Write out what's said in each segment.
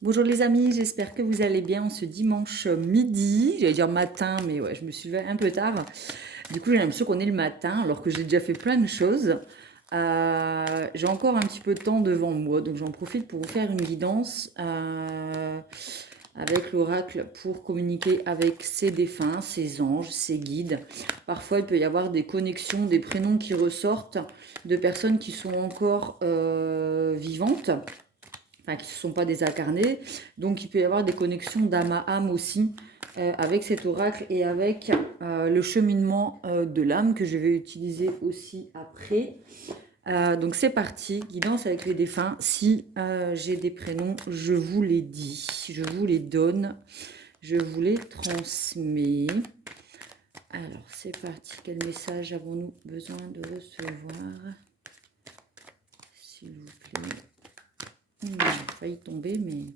Bonjour les amis, j'espère que vous allez bien en ce dimanche midi. J'allais dire matin, mais ouais, je me suis levée un peu tard. Du coup, j'ai l'impression qu'on est le matin, alors que j'ai déjà fait plein de choses. J'ai encore un petit peu de temps devant moi, donc j'en profite pour vous faire une guidance avec l'oracle pour communiquer avec ses défunts, ses anges, ses guides. Parfois, il peut y avoir des connexions, des prénoms qui ressortent de personnes qui sont encore vivantes, enfin qui ne se sont pas désincarnés. Donc il peut y avoir des connexions d'âme à âme aussi avec cet oracle et avec le cheminement de l'âme que je vais utiliser aussi après. Donc c'est parti, guidance avec les défunts. Si j'ai des prénoms, je vous les dis, je vous les donne, je vous les transmets. Alors c'est parti, quel message avons-nous besoin de recevoir, s'il vous plaît? J'ai failli tomber, mais...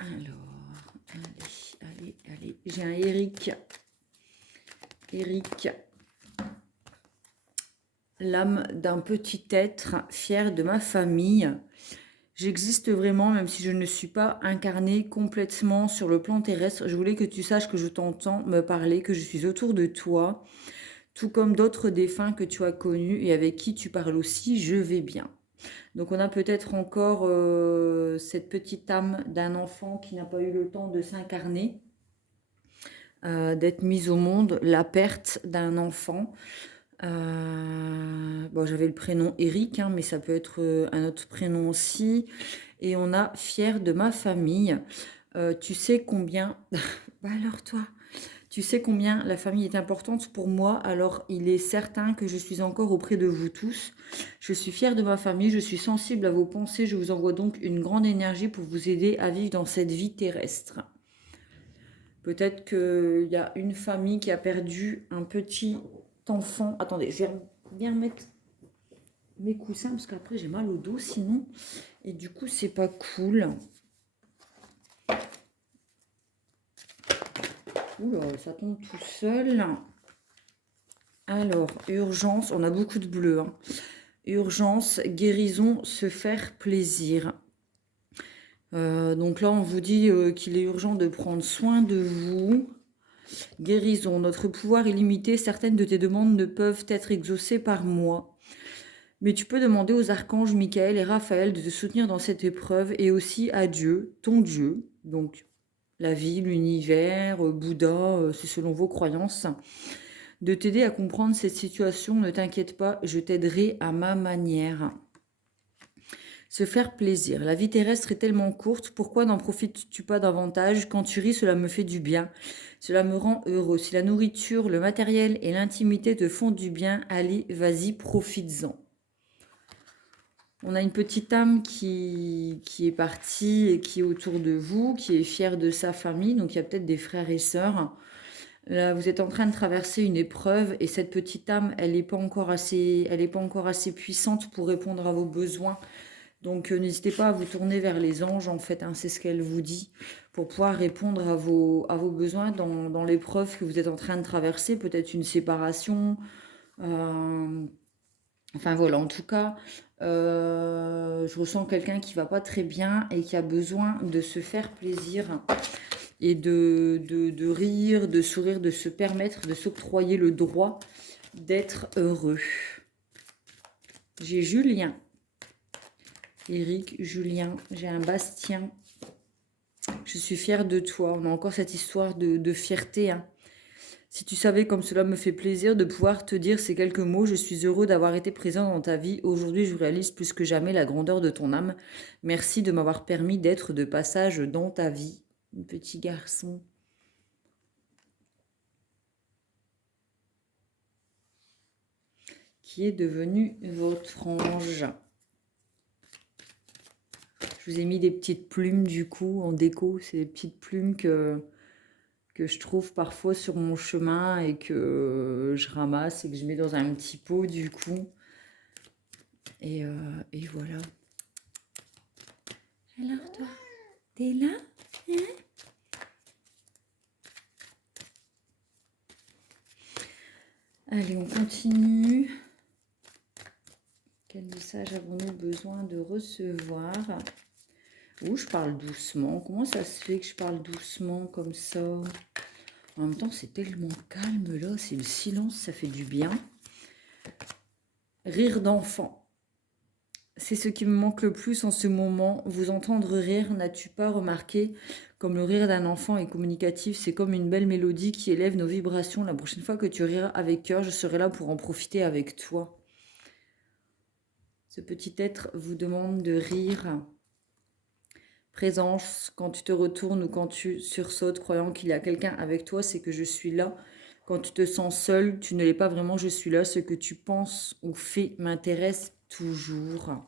Alors, allez. J'ai un Eric. Eric, l'âme d'un petit être fier de ma famille. J'existe vraiment, même si je ne suis pas incarnée complètement sur le plan terrestre. Je voulais que tu saches que je t'entends me parler, que je suis autour de toi, tout comme d'autres défunts que tu as connus et avec qui tu parles aussi. Je vais bien. Donc on a peut-être encore cette petite âme d'un enfant qui n'a pas eu le temps de s'incarner, d'être mise au monde, la perte d'un enfant. Bon, j'avais le prénom Eric, hein, mais ça peut être un autre prénom aussi. Et on a fier de ma famille. Tu sais combien... bah alors toi, tu sais combien la famille est importante pour moi, alors il est certain que je suis encore auprès de vous tous. Je suis fière de ma famille, je suis sensible à vos pensées, je vous envoie donc une grande énergie pour vous aider à vivre dans cette vie terrestre. Peut-être qu'il y a une famille qui a perdu un petit enfant. Attendez, je vais bien mettre mes coussins parce qu'après j'ai mal au dos sinon. Et du coup, c'est pas cool. Oula, ça tombe tout seul. Alors, urgence, on a beaucoup de bleu, hein. Urgence, guérison, se faire plaisir. Donc là, on vous dit qu'il est urgent de prendre soin de vous. Guérison, notre pouvoir est limité. Certaines de tes demandes ne peuvent être exaucées par moi. Mais tu peux demander aux archanges Michael et Raphaël de te soutenir dans cette épreuve et aussi à Dieu, ton Dieu, donc la vie, l'univers, Bouddha, c'est selon vos croyances, de t'aider à comprendre cette situation. Ne t'inquiète pas, je t'aiderai à ma manière. Se faire plaisir. La vie terrestre est tellement courte, pourquoi n'en profites-tu pas davantage? Quand tu ris, cela me fait du bien. Cela me rend heureux. Si la nourriture, le matériel et l'intimité te font du bien, allez, vas-y, profites-en. On a une petite âme qui est partie et qui est autour de vous, qui est fière de sa famille. Donc il y a peut-être des frères et sœurs. Là, vous êtes en train de traverser une épreuve et cette petite âme, elle n'est pas encore assez puissante pour répondre à vos besoins. Donc n'hésitez pas à vous tourner vers les anges, en fait, hein, c'est ce qu'elle vous dit, pour pouvoir répondre à vos besoins dans l'épreuve que vous êtes en train de traverser, peut-être une séparation. euh, Enfin voilà, en tout cas, je ressens quelqu'un qui va pas très bien et qui a besoin de se faire plaisir et de rire, de sourire, de se permettre, de s'octroyer le droit d'être heureux. J'ai Julien, Eric, Julien, j'ai un Bastien. Je suis fière de toi. On a encore cette histoire de fierté, hein. Si tu savais comme cela me fait plaisir de pouvoir te dire ces quelques mots, je suis heureux d'avoir été présent dans ta vie. Aujourd'hui, je réalise plus que jamais la grandeur de ton âme. Merci de m'avoir permis d'être de passage dans ta vie. Petit garçon. Qui est devenu votre ange. Je vous ai mis des petites plumes du coup en déco. C'est des petites plumes que je trouve parfois sur mon chemin et que je ramasse et que je mets dans un petit pot du coup. Et voilà. Alors toi, t'es là, hein? Allez, on continue. Quel message avons-nous besoin de recevoir? Ouh, je parle doucement. Comment ça se fait que je parle doucement comme ça? En même temps, c'est tellement calme là. C'est le silence, ça fait du bien. Rire d'enfant. C'est ce qui me manque le plus en ce moment. Vous entendre rire, n'as-tu pas remarqué? Comme le rire d'un enfant est communicatif, c'est comme une belle mélodie qui élève nos vibrations. La prochaine fois que tu riras avec cœur, je serai là pour en profiter avec toi. Ce petit être vous demande de rire. Présence, quand tu te retournes ou quand tu sursautes, croyant qu'il y a quelqu'un avec toi, c'est que je suis là. Quand tu te sens seul, tu ne l'es pas vraiment, je suis là. Ce que tu penses ou fais m'intéresse toujours.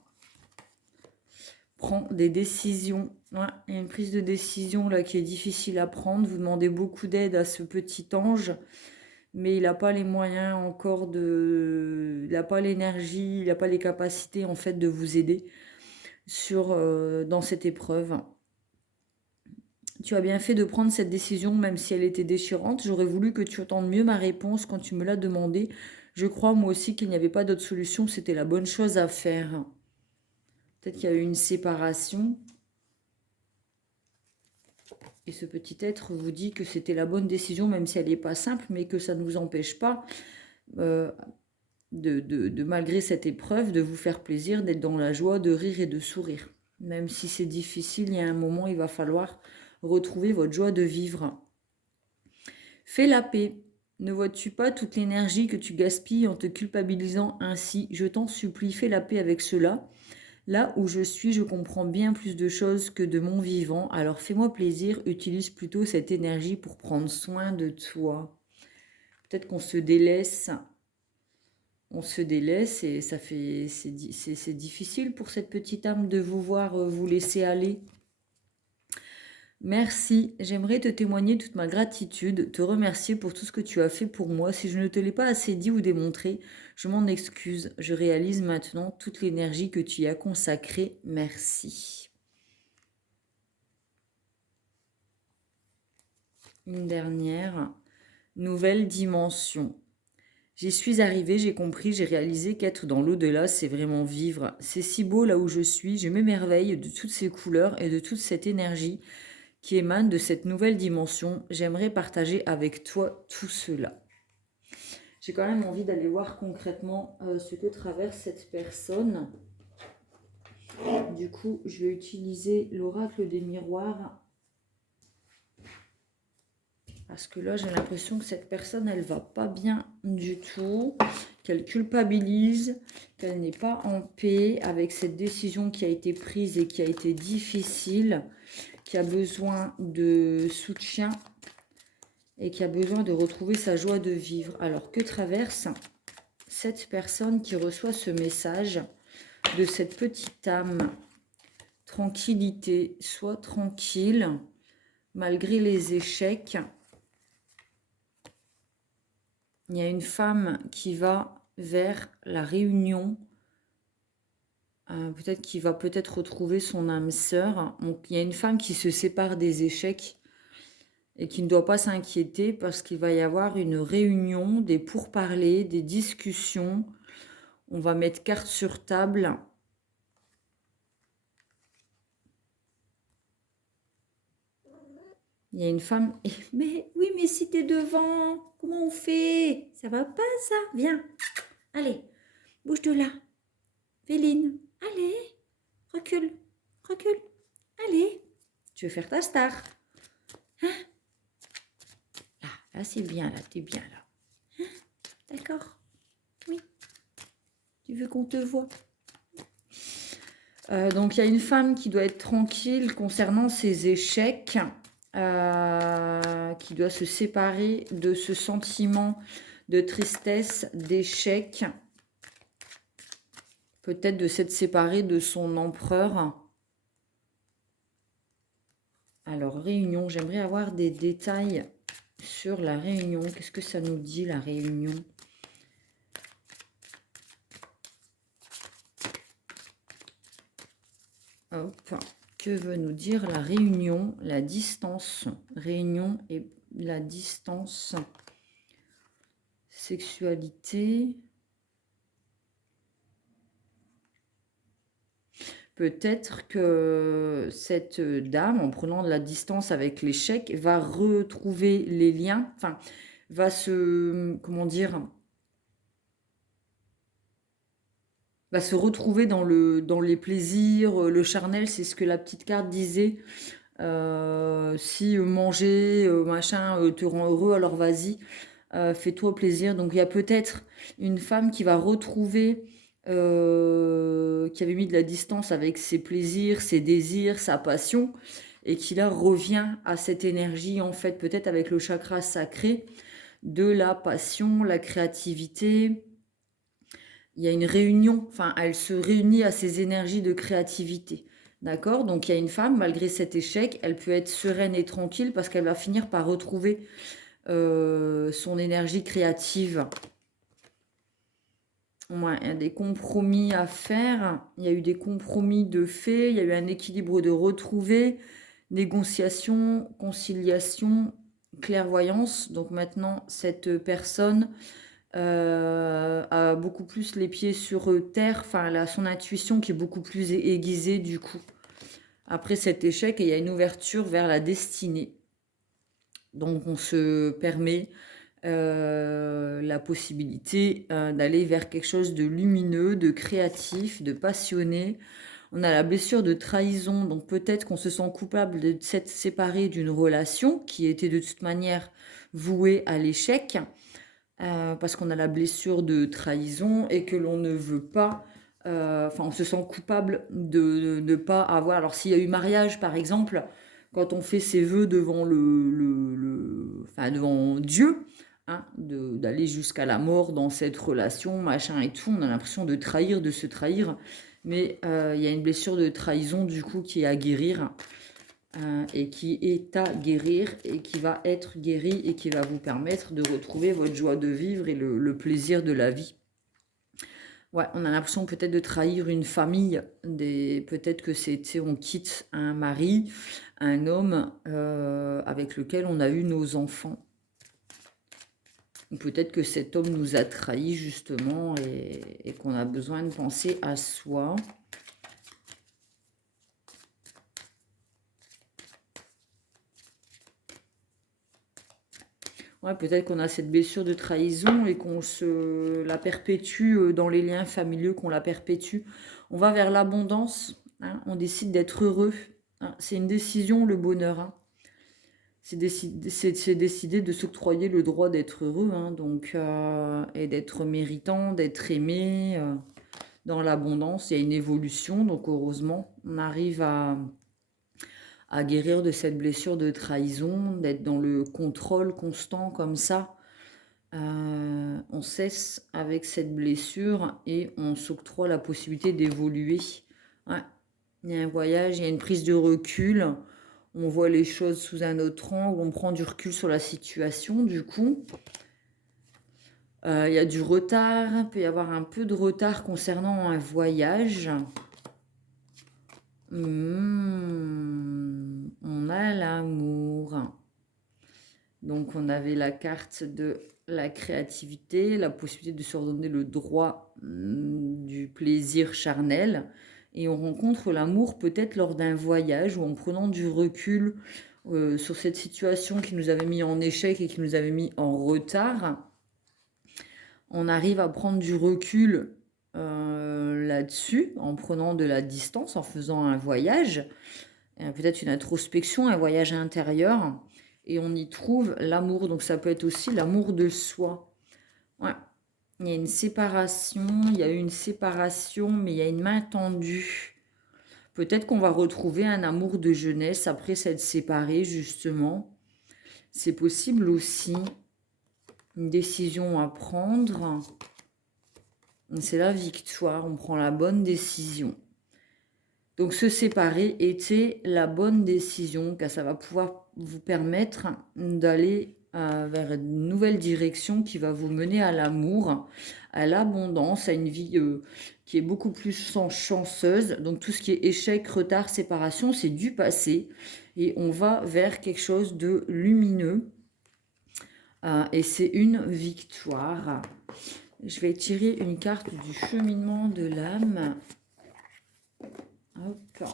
Prends des décisions. Ouais, il y a une prise de décision là qui est difficile à prendre. Vous demandez beaucoup d'aide à ce petit ange, mais il n'a pas les moyens encore de... Il n'a pas l'énergie, il n'a pas les capacités en fait de vous aider dans cette épreuve. Tu as bien fait de prendre cette décision, même si elle était déchirante. J'aurais voulu que tu entendes mieux ma réponse quand tu me l'as demandé. Je crois moi aussi qu'il n'y avait pas d'autre solution, c'était la bonne chose à faire. Peut-être qu'il y a eu une séparation. Et ce petit être vous dit que c'était la bonne décision, même si elle n'est pas simple, mais que ça ne vous empêche pas, malgré cette épreuve, de vous faire plaisir, d'être dans la joie, de rire et de sourire. Même si c'est difficile, il y a un moment, il va falloir retrouver votre joie de vivre. Fais la paix. Ne vois-tu pas toute l'énergie que tu gaspilles en te culpabilisant ainsi? Je t'en supplie, fais la paix avec cela. Là où je suis, je comprends bien plus de choses que de mon vivant. Alors fais-moi plaisir, utilise plutôt cette énergie pour prendre soin de toi. Peut-être qu'on se délaisse. On se délaisse et ça fait c'est difficile pour cette petite âme de vous voir vous laisser aller. Merci, j'aimerais te témoigner toute ma gratitude, te remercier pour tout ce que tu as fait pour moi. Si je ne te l'ai pas assez dit ou démontré, je m'en excuse. Je réalise maintenant toute l'énergie que tu y as consacrée. Merci. Une dernière. Nouvelle dimension. J'y suis arrivée, j'ai compris, j'ai réalisé qu'être dans l'au-delà, c'est vraiment vivre. C'est si beau là où je suis, je m'émerveille de toutes ces couleurs et de toute cette énergie qui émane de cette nouvelle dimension. J'aimerais partager avec toi tout cela. J'ai quand même envie d'aller voir concrètement ce que traverse cette personne. Du coup, je vais utiliser l'oracle des miroirs. Parce que là, j'ai l'impression que cette personne, elle va pas bien du tout, qu'elle culpabilise, qu'elle n'est pas en paix avec cette décision qui a été prise et qui a été difficile, qui a besoin de soutien et qui a besoin de retrouver sa joie de vivre. Alors, que traverse cette personne qui reçoit ce message de cette petite âme? Tranquillité, sois tranquille, malgré les échecs. Il y a une femme qui va vers la réunion, peut-être qui va peut-être retrouver son âme sœur. Donc, il y a une femme qui se sépare des échecs et qui ne doit pas s'inquiéter parce qu'il va y avoir une réunion, des pourparlers, des discussions. On va mettre carte sur table. Il y a une femme. Mais oui, mais si t'es devant, comment on fait? Ça va pas ça? Viens. Allez, bouge de là. Véline, allez. Recule, recule. Allez. Tu veux faire ta star? Hein? Là c'est bien, là, t'es bien là. Hein? D'accord? Oui. Tu veux qu'on te voie? Donc il y a une femme qui doit être tranquille concernant ses échecs. Qui doit se séparer de ce sentiment de tristesse, d'échec, peut-être de s'être séparée de son empereur. Alors, réunion, j'aimerais avoir des détails sur la réunion. Qu'est-ce que ça nous dit, la réunion? Hop. Que veut nous dire la réunion, la distance? Réunion et la distance. Sexualité. peut-être que cette dame, en prenant de la distance avec l'échec, va retrouver les liens, enfin, va se, comment dire, va se retrouver dans les plaisirs, le charnel, c'est ce que la petite carte disait. Si manger, machin, te rend heureux, alors vas-y, fais-toi plaisir. Donc il y a peut-être une femme qui va retrouver, qui avait mis de la distance avec ses plaisirs, ses désirs, sa passion, et qui là revient à cette énergie, en fait, peut-être avec le chakra sacré, de la passion, la créativité. Il y a une réunion, enfin, elle se réunit à ces énergies de créativité. D'accord? Donc, il y a une femme, malgré cet échec, elle peut être sereine et tranquille parce qu'elle va finir par retrouver son énergie créative. Ouais, il y a des compromis à faire. Il y a eu des compromis de fait. Il y a eu un équilibre de retrouver. Négociation, conciliation, clairvoyance. Donc maintenant, cette personne a beaucoup plus les pieds sur terre. Enfin, elle a son intuition qui est beaucoup plus aiguisée du coup. Après cet échec, il y a une ouverture vers la destinée. Donc on se permet la possibilité d'aller vers quelque chose de lumineux, de créatif, de passionné. On a la blessure de trahison, donc peut-être qu'on se sent coupable de s'être séparé d'une relation qui était de toute manière vouée à l'échec, parce qu'on a la blessure de trahison et que l'on ne veut pas, enfin on se sent coupable de ne pas avoir, alors s'il y a eu mariage par exemple, quand on fait ses vœux devant enfin devant Dieu, hein, d'aller jusqu'à la mort dans cette relation, machin et tout, on a l'impression de trahir, de se trahir, mais il y a une blessure de trahison du coup qui est à guérir, et qui est à guérir et qui va être guéri et qui va vous permettre de retrouver votre joie de vivre et le plaisir de la vie. Ouais, on a l'impression peut-être de trahir une famille, peut-être que c'est, on quitte un mari, un homme avec lequel on a eu nos enfants. Ou peut-être que cet homme nous a trahis justement et qu'on a besoin de penser à soi. Ouais, peut-être qu'on a cette blessure de trahison et qu'on se la perpétue dans les liens familiaux, qu'on la perpétue. On va vers l'abondance, hein, on décide d'être heureux, hein. C'est une décision, le bonheur, hein. C'est décider de s'octroyer le droit d'être heureux, hein, donc, et d'être méritant, d'être aimé. Dans l'abondance, il y a une évolution, donc heureusement, on arrive à guérir de cette blessure de trahison, d'être dans le contrôle constant comme ça. On cesse avec cette blessure et on s'octroie la possibilité d'évoluer. Ouais. Il y a un voyage, il y a une prise de recul. On voit les choses sous un autre angle, on prend du recul sur la situation du coup. Il y a du retard, il peut y avoir un peu de retard concernant un voyage. On a l'amour. Donc on avait la carte de la créativité, la possibilité de se redonner le droit du plaisir charnel. Et on rencontre l'amour peut-être lors d'un voyage ou en prenant du recul sur cette situation qui nous avait mis en échec et qui nous avait mis en retard. On arrive à prendre du recul là-dessus en prenant de la distance, en faisant un voyage, peut-être une introspection, un voyage intérieur. Et on y trouve l'amour. Donc ça peut être aussi l'amour de soi. Ouais. Il y a une séparation, il y a eu une séparation, mais il y a une main tendue. Peut-être qu'on va retrouver un amour de jeunesse après s'être séparé, justement. C'est possible aussi. Une décision à prendre. C'est la victoire, on prend la bonne décision. Donc se séparer était la bonne décision, car ça va pouvoir vous permettre d'aller vers une nouvelle direction qui va vous mener à l'amour, à l'abondance, à une vie qui est beaucoup plus chanceuse. Donc tout ce qui est échec, retard, séparation, c'est du passé. Et on va vers quelque chose de lumineux. Et c'est une victoire. Je vais tirer une carte du cheminement de l'âme. Hop.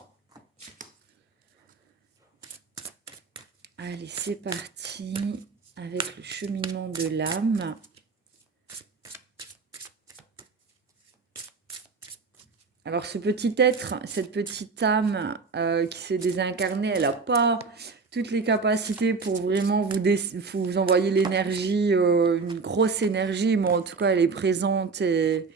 Allez, c'est parti avec le cheminement de l'âme. Alors, ce petit être, cette petite âme qui s'est désincarnée, elle n'a pas toutes les capacités pour vraiment vous envoyer l'énergie, une grosse énergie, mais en tout cas, elle est présente et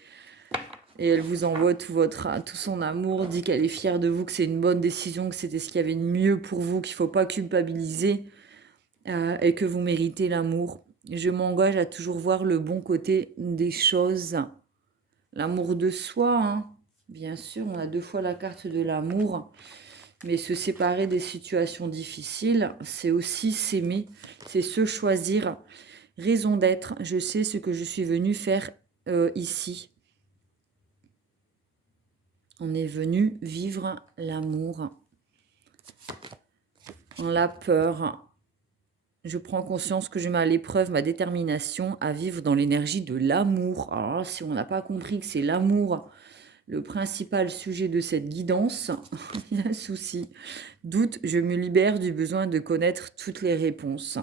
elle vous envoie tout son amour, dit qu'elle est fière de vous, que c'est une bonne décision, que c'était ce qu'il y avait de mieux pour vous, qu'il ne faut pas culpabiliser et que vous méritez l'amour. Je m'engage à toujours voir le bon côté des choses. L'amour de soi, hein. Bien sûr, on a 2 fois la carte de l'amour, mais se séparer des situations difficiles, c'est aussi s'aimer, c'est se choisir. Raison d'être, je sais ce que je suis venue faire ici. On est venu vivre l'amour. On la peur. Je prends conscience que je mets à l'épreuve ma détermination à vivre dans l'énergie de l'amour. Alors, si on n'a pas compris que c'est l'amour le principal sujet de cette guidance, il y a un souci. Doute, je me libère du besoin de connaître toutes les réponses.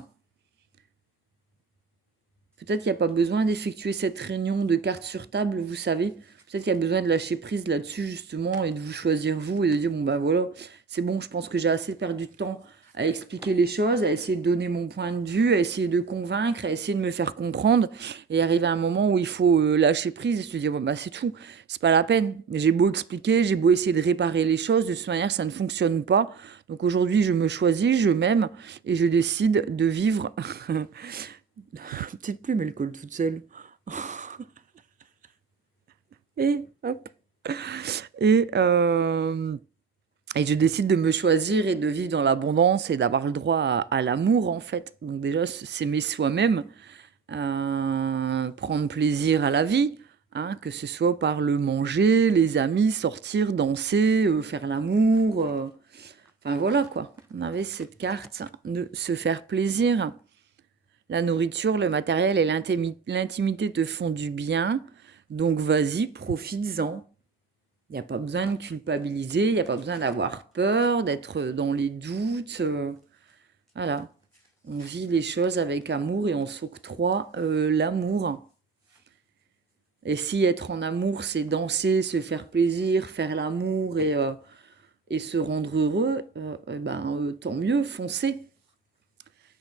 Peut-être qu'il n'y a pas besoin d'effectuer cette réunion de cartes sur table, vous savez. Peut-être qu'il y a besoin de lâcher prise là-dessus, justement, et de vous choisir vous, et de dire, bon, bah voilà, c'est bon, je pense que j'ai assez perdu de temps à expliquer les choses, à essayer de donner mon point de vue, à essayer de convaincre, à essayer de me faire comprendre, et arriver à un moment où il faut lâcher prise et se dire, bon, bah c'est tout, c'est pas la peine. J'ai beau expliquer, j'ai beau essayer de réparer les choses, de toute manière, ça ne fonctionne pas. Donc aujourd'hui, je me choisis, je m'aime, et je décide de vivre... Petite plume, elle colle toute seule. Et hop. Et, euh, et je décide de me choisir et de vivre dans l'abondance et d'avoir le droit à l'amour, en fait. Donc déjà, s'aimer soi-même, prendre plaisir à la vie, hein, que ce soit par le manger, les amis, sortir, danser, faire l'amour. Enfin voilà quoi. On avait cette carte de se faire plaisir. La nourriture, le matériel et l'intimité te font du bien. Donc vas-y, profites-en. Il n'y a pas besoin de culpabiliser, il n'y a pas besoin d'avoir peur, d'être dans les doutes. Voilà. On vit les choses avec amour et on s'octroie l'amour. Et si être en amour, c'est danser, se faire plaisir, faire l'amour et se rendre heureux, tant mieux, foncez.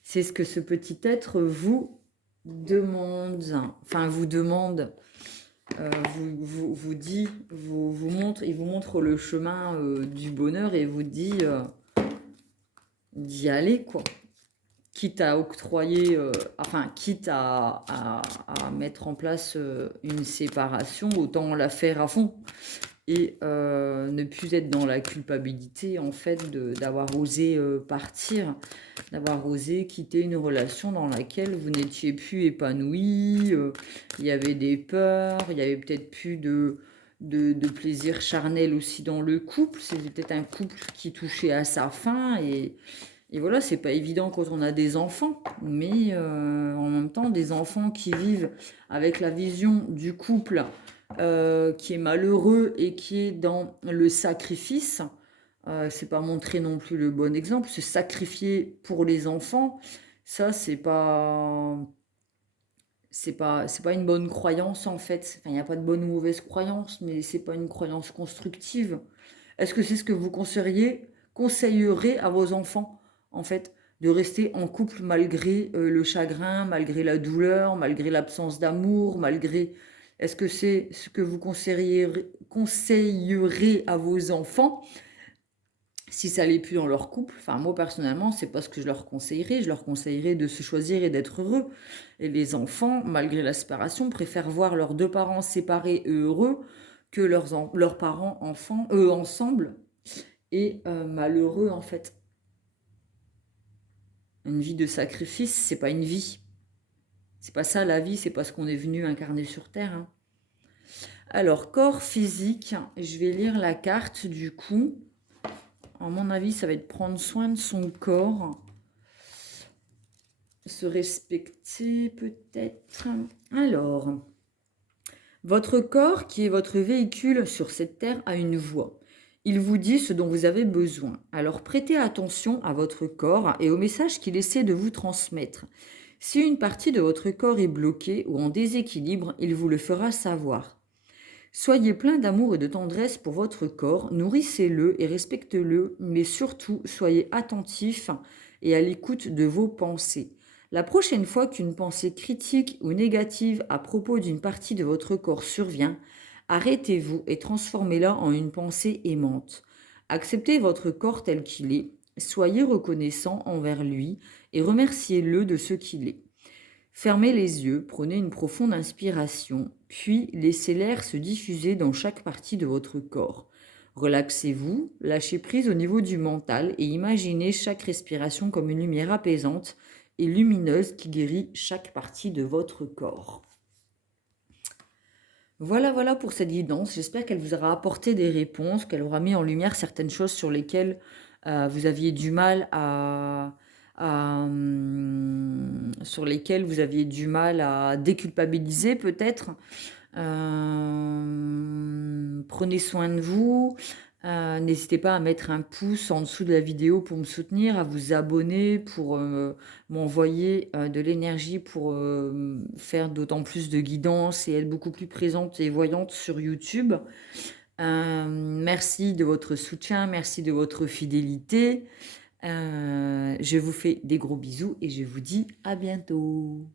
C'est ce que ce petit être vous demande, enfin vous demande, vous dit, vous montre, il vous montre le chemin du bonheur et vous dit d'y aller quoi. Quitte à octroyer, quitte à mettre en place une séparation, autant la faire à fond et ne plus être dans la culpabilité en fait d'avoir osé partir, d'avoir osé quitter une relation dans laquelle vous n'étiez plus épanoui, il y avait des peurs, il y avait peut-être plus de plaisir charnel aussi dans le couple, c'était peut-être un couple qui touchait à sa fin et voilà, c'est pas évident quand on a des enfants, mais en même temps, des enfants qui vivent avec la vision du couple qui est malheureux et qui est dans le sacrifice, c'est pas montrer non plus le bon exemple. Se sacrifier pour les enfants, ça c'est pas une bonne croyance en fait. Enfin, il n'y a pas de bonne ou mauvaise croyance, mais c'est pas une croyance constructive. Est-ce que c'est ce que vous conseillerez à vos enfants en fait, de rester en couple malgré le chagrin, malgré la douleur, malgré l'absence d'amour, malgré... Est-ce que c'est ce que vous conseillerez à vos enfants si ça n'allait plus dans leur couple? Enfin, moi, personnellement, c'est pas ce que je leur conseillerais. Je leur conseillerais de se choisir et d'être heureux. Et les enfants, malgré la séparation, préfèrent voir leurs 2 parents séparés et heureux que leurs parents enfants, ensemble et malheureux, en fait. Une vie de sacrifice, c'est pas une vie. C'est pas ça la vie, c'est pas ce qu'on est venu incarner sur Terre. Hein. Alors, corps physique, je vais lire la carte du coup. À mon avis, ça va être prendre soin de son corps. Se respecter peut-être. Alors, votre corps, qui est votre véhicule sur cette terre, a une voix. Il vous dit ce dont vous avez besoin. Alors prêtez attention à votre corps et au message qu'il essaie de vous transmettre. Si une partie de votre corps est bloquée ou en déséquilibre, il vous le fera savoir. Soyez plein d'amour et de tendresse pour votre corps, nourrissez-le et respectez-le, mais surtout soyez attentif et à l'écoute de vos pensées. La prochaine fois qu'une pensée critique ou négative à propos d'une partie de votre corps survient, arrêtez-vous et transformez-la en une pensée aimante. Acceptez votre corps tel qu'il est, soyez reconnaissant envers lui et remerciez-le de ce qu'il est. Fermez les yeux, prenez une profonde inspiration, puis laissez l'air se diffuser dans chaque partie de votre corps. Relaxez-vous, lâchez prise au niveau du mental et imaginez chaque respiration comme une lumière apaisante et lumineuse qui guérit chaque partie de votre corps. Voilà, voilà pour cette guidance. J'espère qu'elle vous aura apporté des réponses, qu'elle aura mis en lumière certaines choses sur lesquelles vous aviez du mal sur lesquelles vous aviez du mal à déculpabiliser peut-être. Prenez soin de vous. N'hésitez pas à mettre un pouce en dessous de la vidéo pour me soutenir, à vous abonner pour m'envoyer de l'énergie pour faire d'autant plus de guidance et être beaucoup plus présente et voyante sur YouTube. Merci de votre soutien, merci de votre fidélité. Je vous fais des gros bisous et je vous dis à bientôt.